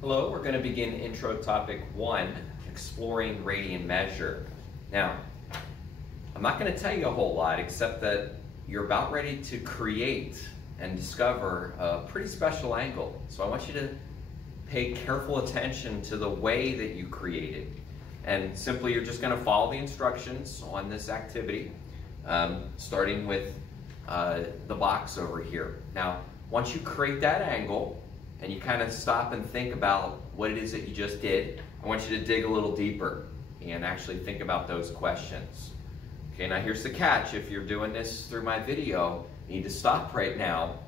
Hello, we're going to begin Intro Topic 1, Exploring Radian Measure. Now, I'm not going to tell you a whole lot except that you're about ready to create and discover a pretty special angle. So I want you to pay careful attention to the way that you create it. And simply you're just going to follow the instructions on this activity, starting with the box over here. Now, once you create that angle, and you kind of stop and think about what it is that you just did, I want you to dig a little deeper and actually think about those questions. Okay, now here's the catch. If you're doing this through my video, you need to stop right now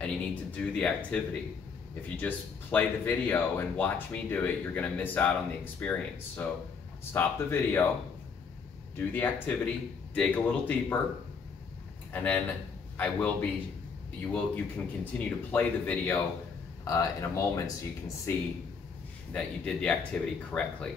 and you need to do the activity. If you just play the video and watch me do it, you're going to miss out on the experience. So stop the video, do the activity, dig a little deeper, and then you can continue to play the video in a moment so you can see that you did the activity correctly.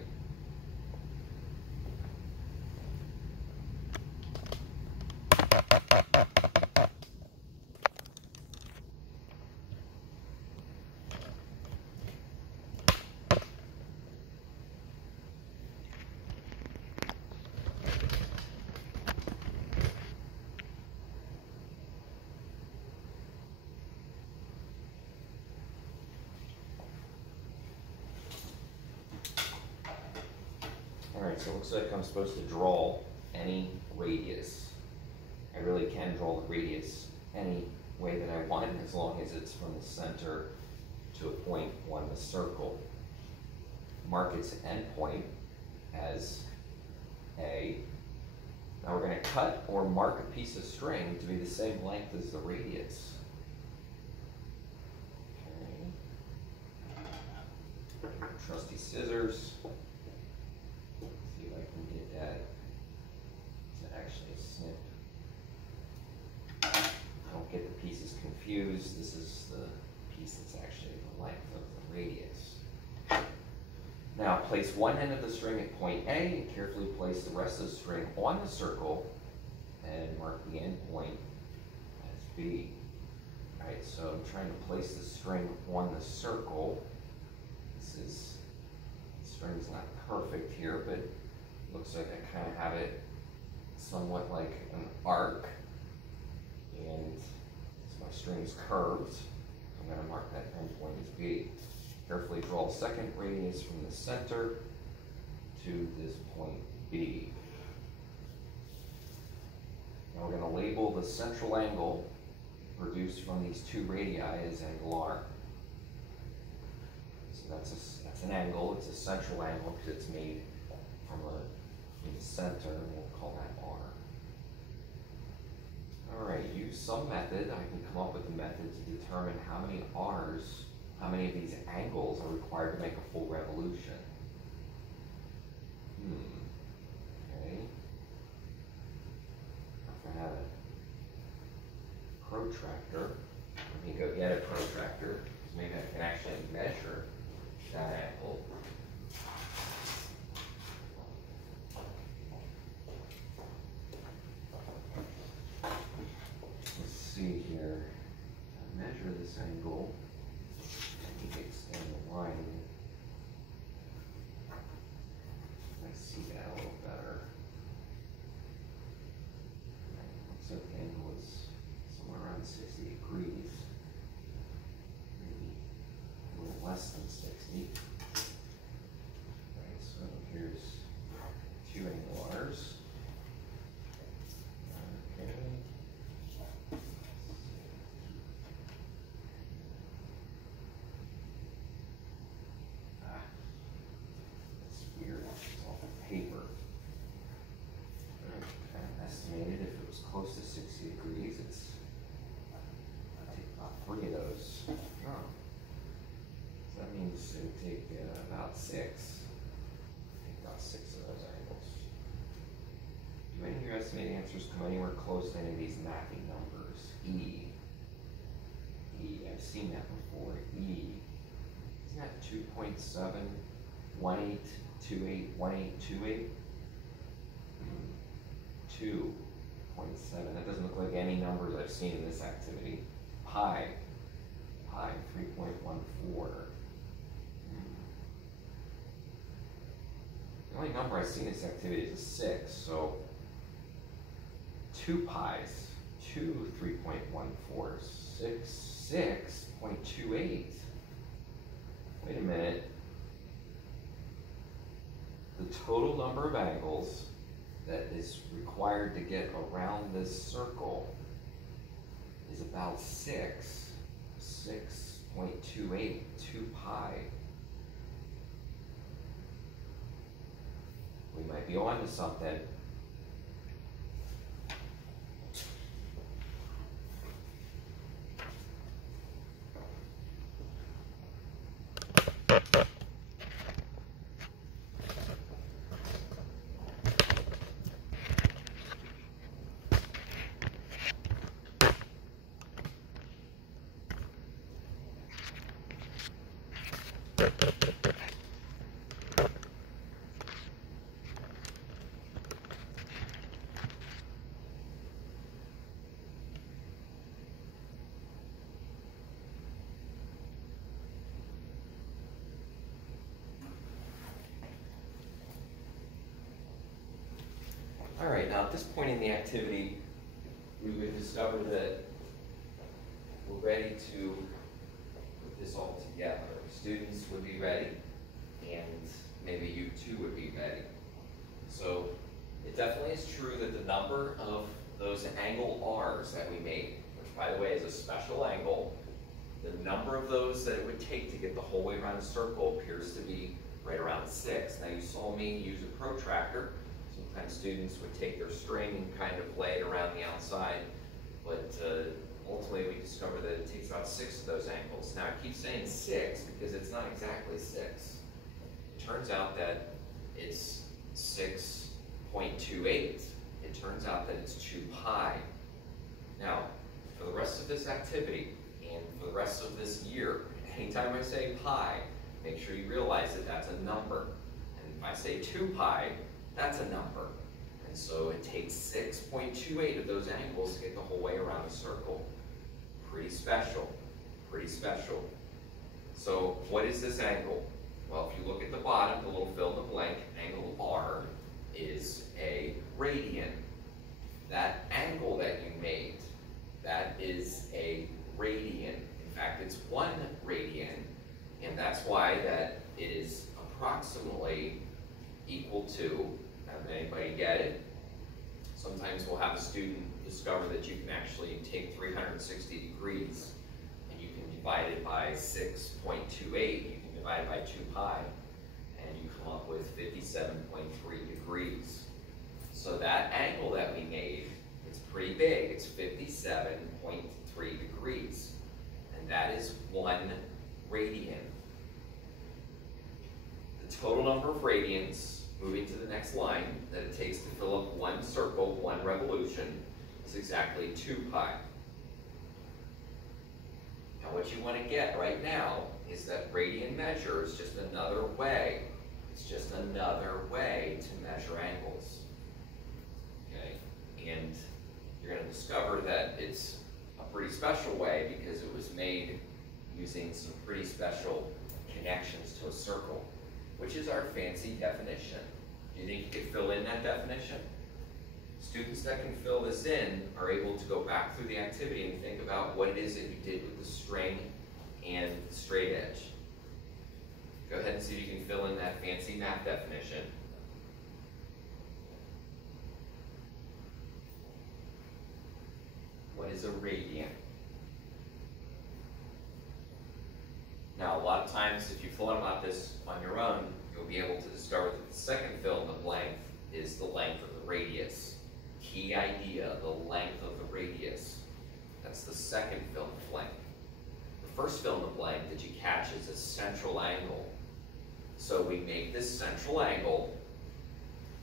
Alright, so it looks like I'm supposed to draw any radius. I really can draw the radius any way that I want, as long as it's from the center to a point on the circle. Mark its endpoint as A. Now we're going to cut or mark a piece of string to be the same length as the radius. Okay. Trusty scissors. See if I can get that to actually snip. I don't get the pieces confused. This is the piece that's actually the length of the radius. Now place one end of the string at point A and carefully place the rest of the string on the circle and mark the end point as B. Alright, so I'm trying to place the string on the circle. The string's not perfect here, but it looks like I kind of have it somewhat like an arc, and so my string's curved. I'm going to mark that endpoint as B. Carefully draw a second radius from the center to this point B. Now we're going to label the central angle produced from these two radii as angle R. So that's an angle. It's a central angle because it's made from the center, and we'll call that R. All right, use some method. I can come up with a method to determine how many R's, how many of these angles are required to make a full revolution. Okay. If I had a protractor, let me go get a protractor, because maybe I can actually measure that angle. Let's see here. I measure this angle. I need to extend the line. I see that a little better. Looks like the angle is somewhere around 60 degrees. Maybe a little less than 60. Alright, so here's two angle R's. Okay. That's weird. It's off the paper. Kind of estimated if it was close to 60 degrees, I'd take about 3 of those. Oh. So that means it would take about 6. Take about 6 of those angles. Do any of your estimated answers come anywhere close to any of these mapping numbers? E. I've seen that before. E. Isn't that 2.7, 1828, 1828? 2.7. That doesn't look like any numbers I've seen in this activity. Pi 3.14. only number I see in this activity is a 6, so 2 pi's, 2 3.14, 6.28. Wait a minute. The total number of angles that is required to get around this circle is about 6.28, 2 pi. We might be on to something. All right, now at this point in the activity, we would discover that we're ready to put this all together. Students would be ready, and maybe you too would be ready. So it definitely is true that the number of those angle R's that we made, which by the way is a special angle, the number of those that it would take to get the whole way around a circle appears to be right around 6. Now you saw me use a protractor. Sometimes students would take their string and kind of lay it around the outside, but ultimately we discovered that it takes about 6 of those angles. Now I keep saying 6 because it's not exactly 6. It turns out that it's 6.28. It turns out that it's 2 pi. Now, for the rest of this activity and for the rest of this year, anytime I say pi, make sure you realize that that's a number. And if I say 2 pi, that's a number. And so it takes 6.28 of those angles to get the whole way around the circle. Pretty special, pretty special. So what is this angle? Well, if you look at the bottom, the little fill in the blank, angle R is a radian. That angle that you made, that is a radian. In fact, it's 1 radian, and that's why that it is approximately equal to, does anybody get it? Sometimes we'll have a student discover that you can actually take 360 degrees and you can divide it by 6.28, you can divide it by 2 pi, and you come up with 57.3 degrees. So that angle that we made, it's pretty big, it's 57.3 degrees, and that is 1 radian. The total number of radians, moving to the next line, that it takes to fill up 1 circle, 1 revolution, is exactly 2 pi. Now what you want to get right now is that radian measure is just another way. It's just another way to measure angles. Okay? And you're going to discover that it's a pretty special way because it was made using some pretty special connections to a circle, which is our fancy definition. Do you think you could fill in that definition? Students that can fill this in are able to go back through the activity and think about what it is that you did with the string and the straight edge. Go ahead and see if you can fill in that fancy math definition. What is a radian? Now, a lot of times, if you thought about this on your own, you'll be able to discover that the second fill in the blank is the length of the radius. Key idea, the length of the radius. That's the second fill in the blank. The first fill in the blank that you catch is a central angle. So we make this central angle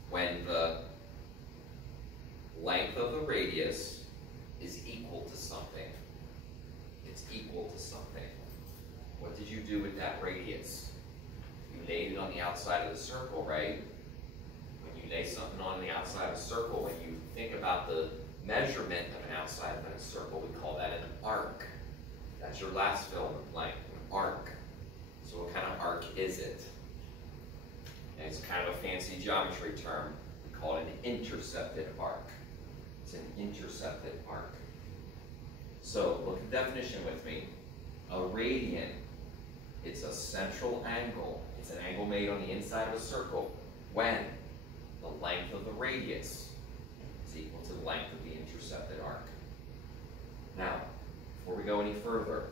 when the length of the radius is equal to something. It's equal to something. What did you do with that radius? You laid it on the outside of the circle, right? When you lay something on the outside of a circle, when you think about the measurement of an outside of a circle, we call that an arc. That's your last fill in the blank, an arc. So what kind of arc is it? And it's kind of a fancy geometry term. We call it an intercepted arc. It's an intercepted arc. So look at the definition with me. A radian, it's a central angle. It's an angle made on the inside of a circle when the length of the radius is equal to the length of the intercepted arc. Now, before we go any further,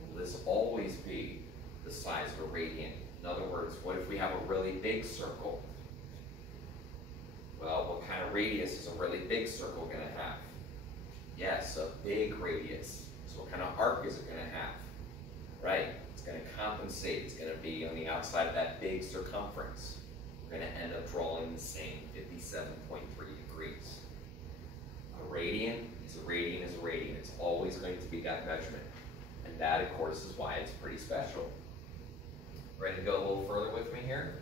will this always be the size of a radian? In other words, what if we have a really big circle? Well, what kind of radius is a really big circle going to have? Yes, a big radius. So what kind of arc is it going to have? Right, it's going to compensate. It's going to be on the outside of that big circumference. We're going to end up drawing the same 57.3 degrees. A radian is a radian is a radian. It's always going to be that measurement. And that, of course, is why it's pretty special. Ready to go a little further with me here?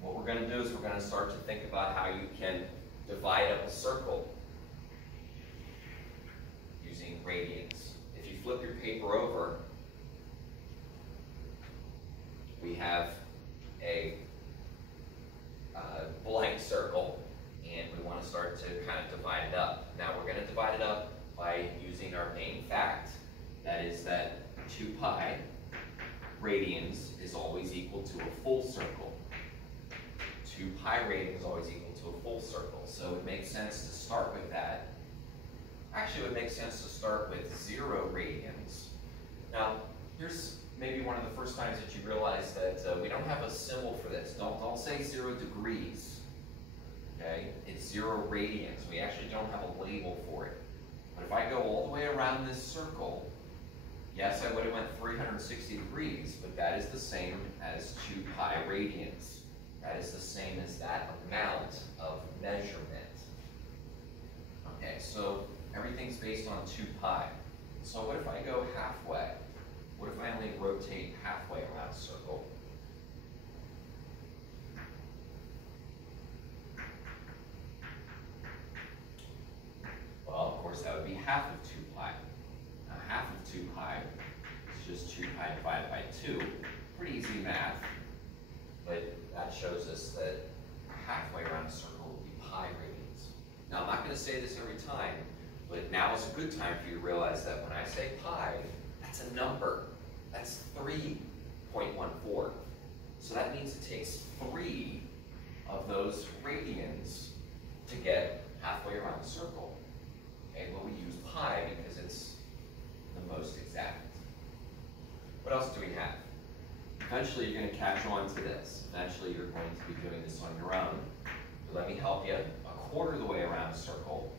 What we're going to do is we're going to start to think about how you can divide up a circle using radians. If you flip your paper over, we have a blank circle, and we want to start to kind of divide it up. Now we're going to divide it up by using our main fact, that is that 2 pi radians is always equal to a full circle. 2 pi radians is always equal to a full circle. So it makes sense to start with that. Actually, it would make sense to start with 0 radians. Now, here's maybe one of the first times that you realize that we don't have a symbol for this. Don't say 0 degrees. Okay, it's 0 radians. We actually don't have a label for it. But if I go all the way around this circle, yes, I would have went 360 degrees, but that is the same as 2 pi radians. That is the same as that amount of measurement. Okay, so everything's based on 2 pi. So what if I go halfway? What if I only rotate halfway around a circle? Well, of course, that would be half of 2 pi. Now, half of 2 pi is just 2 pi divided by 2. Pretty easy math, but that shows us that halfway around a circle would be pi radians. Now, I'm not going to say this every time, but now is a good time for you to realize that when I say pi, that's a number. That's 3.14. So that means it takes 3 of those radians to get halfway around the circle. Okay, well, we use pi because it's the most exact. What else do we have? Eventually, you're going to catch on to this. Eventually, you're going to be doing this on your own. But let me help you. A quarter of the way around a circle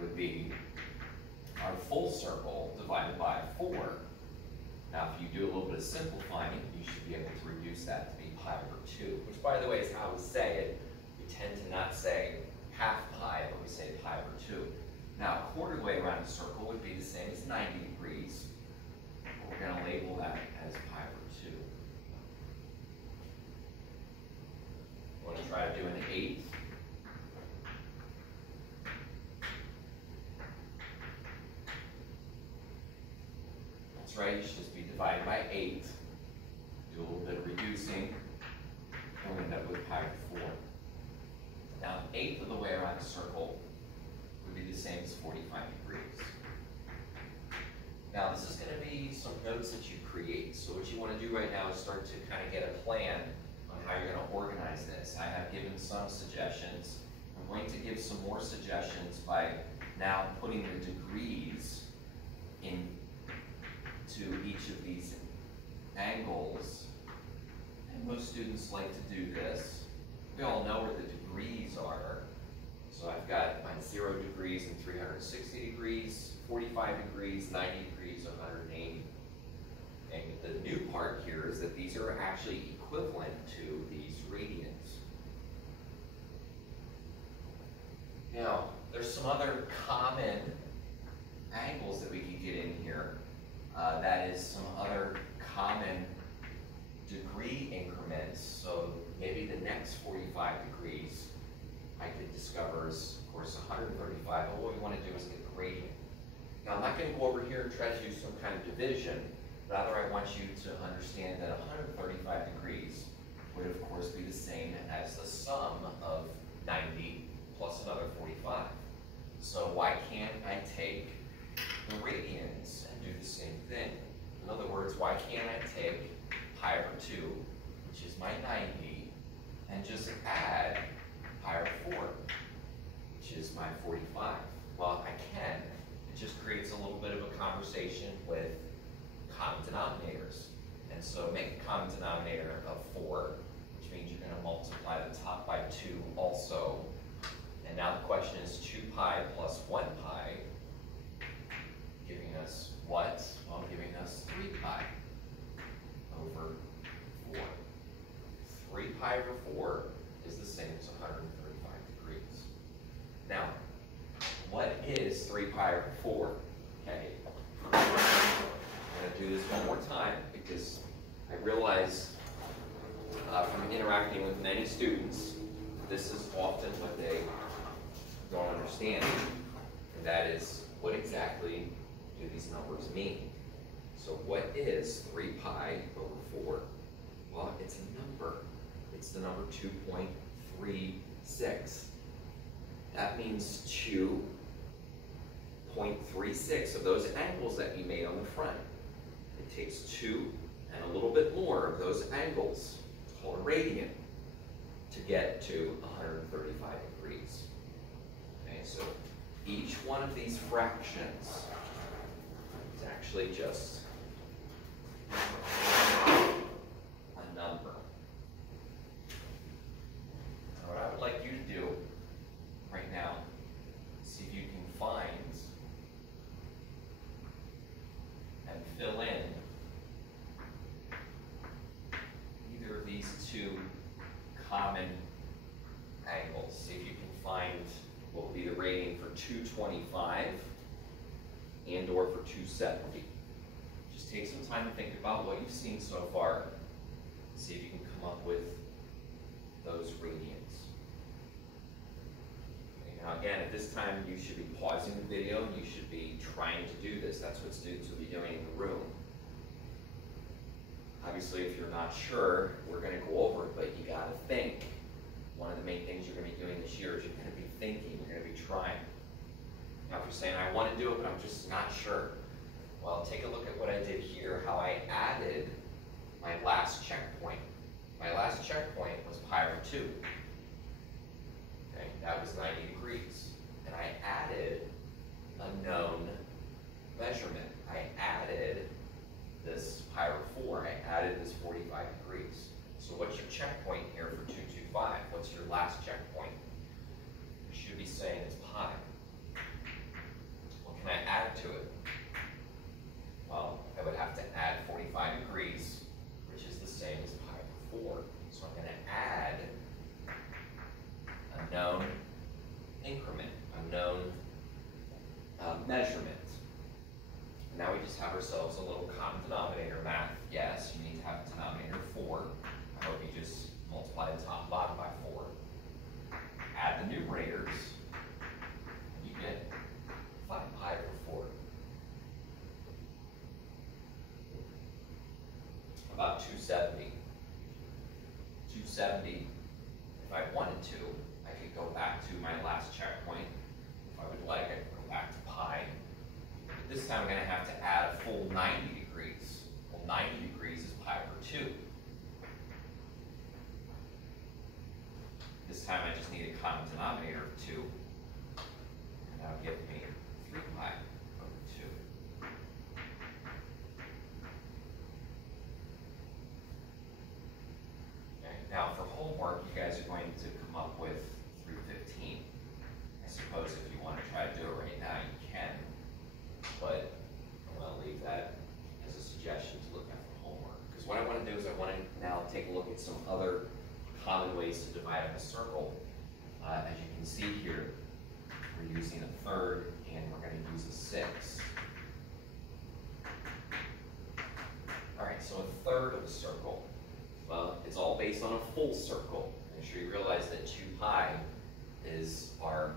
would be our full circle divided by 4. Now, if you do a little bit of simplifying, you should be able to reduce that to be pi over 2, which, by the way, is how we say it. We tend to not say half pi, but we say pi over 2. Now, a quarter of the way around a circle would be the same as 90 degrees. We're going to label that as pi over 2. Want to try to do an eighth? That's right, you should just be divided by 8. Do a little bit of reducing, and we end up with pi over 4. Now, an eighth of the way around a circle would be the same as 45 degrees. Now, this is going to be some notes that you create. So what you want to do right now is start to kind of get a plan on how you're going to organize this. I have given some suggestions. I'm going to give some more suggestions by now putting the degrees into each of these angles. And most students like to do this. We all know where the degrees are. So I've got my 0 degrees and 360 degrees, 45 degrees, 90 degrees, 180. And the new part here is that these are actually equivalent to these radians. Now, there's some other common angles that we can get in here. That is some other common degree increments. So maybe the next 45 degrees I could discover is, of course, 135. But what we want to do is get the radian. Now, I'm not going to go over here and try to do some kind of division. Rather, I want you to understand that 135 degrees would of course be the same as the sum of 90 plus another 45. So why can't I take the radians and do the same thing? In other words, why can't I take pi over 2, which is my 90, and just add pi over 4, which is my 45? Well, I can. It just creates a little bit of a conversation with common denominators. And so make a common denominator of 4, which means you're going to multiply the top by 2 also. And now the question is 2 pi plus 1 pi, giving us what? Well, giving us 3 pi over 4. 3 pi over 4 is the same as 135 degrees. Now, what is 3 pi over 4? Okay. I'm going to do this one more time because I realize from interacting with many students, this is often what they don't understand, and that is, what exactly do these numbers mean? So what is 3 pi over 4? Well, it's a number. It's the number 2.36. That means 2.36 of those angles that you made on the front. It takes 2 and a little bit more of those angles, called a radian, to get to 135 degrees. Okay, so each one of these fractions is actually just a number. Now, what I would like you to do right now, see if you can find and fill in either of these two common angles. See if you can find what will be the radian for 225 and or for 270. Just take some time to think about what you've seen so far. See if you can come up with those radians. Okay, now again, at this time you should be pausing the video and you should be trying to do this. That's what students will be doing in the room. Obviously, if you're not sure, we're going to go over it, but you got to think. One of the main things you're going to be doing this year is you're going to be thinking, you're going to be trying. Now, if you're saying, I want to do it, but I'm just not sure. Well, take a look at what I did here, how I added my last checkpoint. My last checkpoint was pi over 2. Okay, that was 90 degrees. And I added a known measurement. I added this pi over 4. I added this 45 degrees. So what's your checkpoint here for 225? What's your last checkpoint? You should be saying it's pi. What can I add to it? Well, I would have to add 45 degrees, which is the same as pi over 4. So I'm going to add a known increment, a known measurement. And now we just have ourselves a little common denominator math. Yes, you need to have a denominator of 4. I hope you just multiply the top and bottom by 4. Add the numerators, and you get 5 pi over 4. About 270. 270, if I wanted to, I could go back to my last checkpoint. If I would like, I could go back to pi. But this time I'm going to have to add a full 90 degrees. Well, 90 degrees is pi over 2. This time I just need a common denominator of 2. And that'll give me 3 pi over 2. Okay, now for homework, you guys are going to come up with 315. I suppose if you want to try to do it right now, you can. But I'm going to leave that as a suggestion to look at for homework. Because what I want to do is I want to now take a look at some other common ways to divide up a circle. As you can see here, we're using a third and we're going to use a 6. Alright, so a third of a circle. Well, it's all based on a full circle. I'm sure you realize that 2 pi is our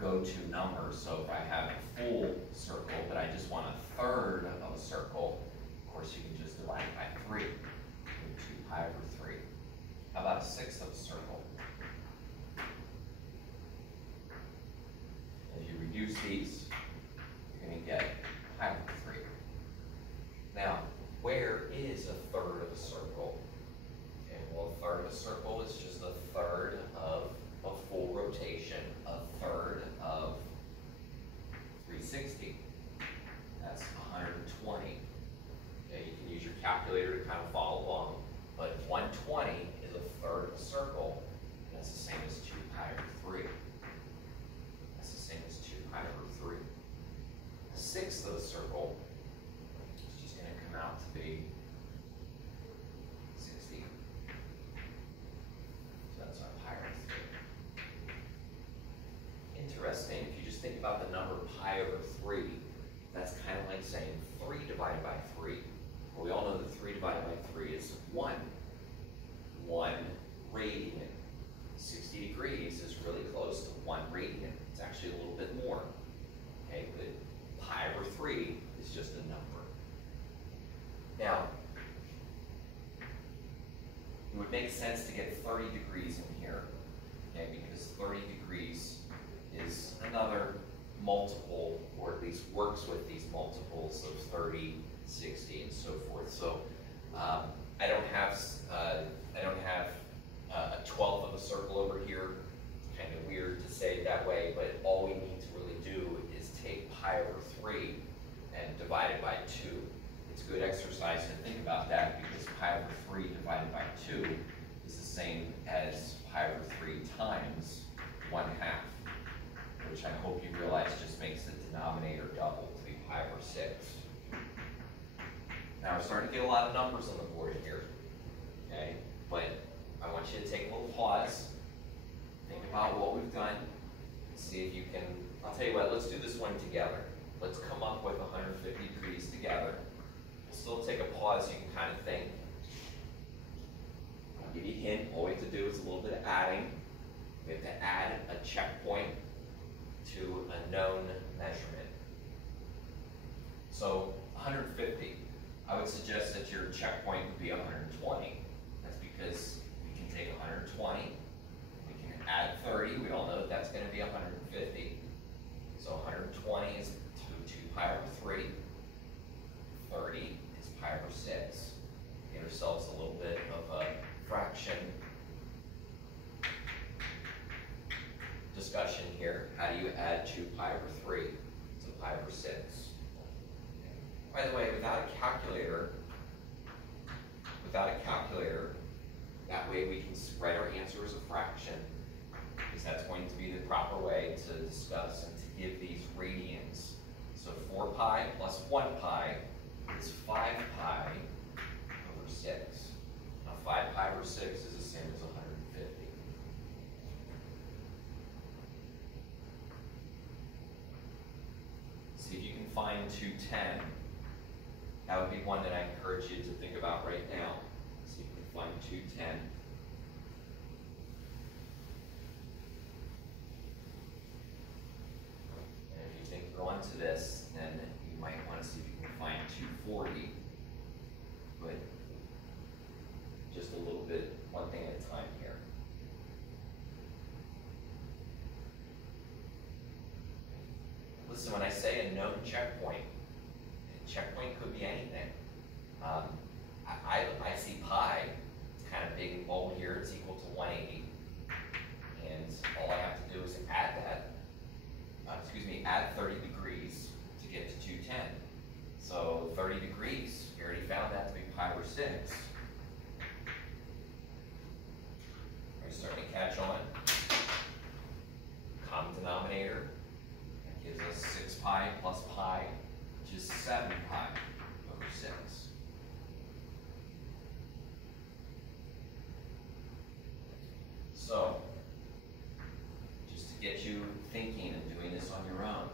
go-to number. So if I have a full circle, but I just want a third of a circle, of course you can just divide it by 3. 2 pi over 3. A Now, where is a third of a circle? Okay, well, a third of a circle is just a third of a full rotation, a third of 360. That's 120. Okay, you can use your calculator to kind of follow along, but 120 is a third of a circle, and that's the same as 2 pi over 3. That's the same as 2 pi over 3. A sixth of a circle is just going to come out to be 60. So that's our pi over 3. Interesting, if you just think about the number pi over 3, that's kind of like saying 3 divided by 3. Well, we all know that 3 divided by 3 is 1. 1 radian. 60 degrees is really close to 1 radian. It's actually a little bit more. Okay, but pi over 3 is just a number. Now, it would make sense to get 30 degrees in here, okay, because 30 degrees is another multiple, or at least works with these multiples of 30, 60, and so forth. So I don't have a 12th of a circle over here. Kind of weird to say it that way, but all we need to really do is take pi over 3 and divide it by 2. It's good exercise to think about that, because pi over 3 divided by 2 is the same as pi over 3 times 1/2, which I hope you realize just makes the denominator double to be pi over 6. Now we're starting to get a lot of numbers on the board here, okay? But I want you to take a little pause, think about what we've done, and see if you can, I'll tell you what, let's do this one together. Let's come up with 150 degrees together. We'll still take a pause, you can kind of think. I'll give you a hint, all we have to do is a little bit of adding. We have to add a checkpoint to a known measurement. So 150, I would suggest that your checkpoint would be 120. That's because we can take 120, we can add 30, we all know that that's going to be 150. So 120 is 2 pi over 3, 30 is pi over 6. Get ourselves a little bit of a fraction discussion here. How do you add 2 pi over 3 to pi over 6? By the way, without a calculator, that way we can write our answer as a fraction, because that's going to be the proper way to discuss and to give these radians. So 4 pi plus 1 pi is 5 pi over 6. Now 5 pi over 6 is the same as 150. See if you can find 210. That would be one that I encourage you to think about right now. See if you can find 210. And if you think you're on to this, then you might want to see if you can find 240. But just a little bit, one thing at a time here. Listen, when I say a known checkpoint, checkpoint could be anything. I see pi, it's kind of big and bold here, it's equal to 180. And all I have to do is add that, add 30 degrees to get to 210. So 30 degrees, we already found that to be pi over 6. Are you starting to catch on? Common denominator, that gives us 6 pi plus pi, which is 7 pi over 6. So, just to get you thinking and doing this on your own,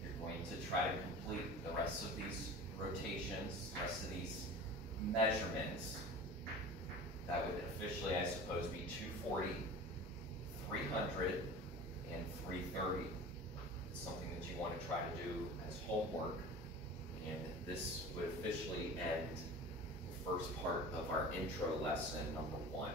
you're going to try to complete the rest of these rotations, the rest of these measurements. That would officially, I suppose, be 240, 300, and 330. It's something that you want to try to do as homework. And this would officially end the first part of our intro lesson number 1.